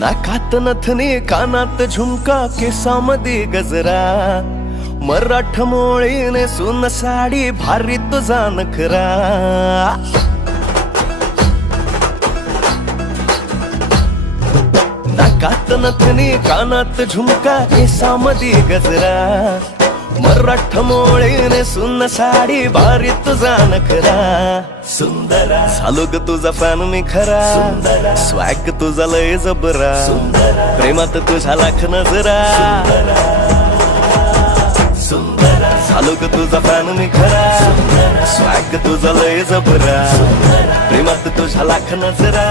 नाकात नथनी कानात झुमका केसामध्ये गजरा मराठ मोळीने सुन साडी भारी तुझा नखरा नाकात नथनी कानात झुमका केसामध्ये गजरा मराठ मोळीने सुन साडी भारी तुझा नखरा सुंदरा झालो ग तुझा फॅन मी खरा सुंदरा स्वॅग तुझा लय जबरा सुंदरा प्रेमात तुझा लाख नजरा सुंदरा झालो ग तुझा फॅन मी खरा स्वॅग तुझा लय जबरा प्रेमात तुझा लाख नजरा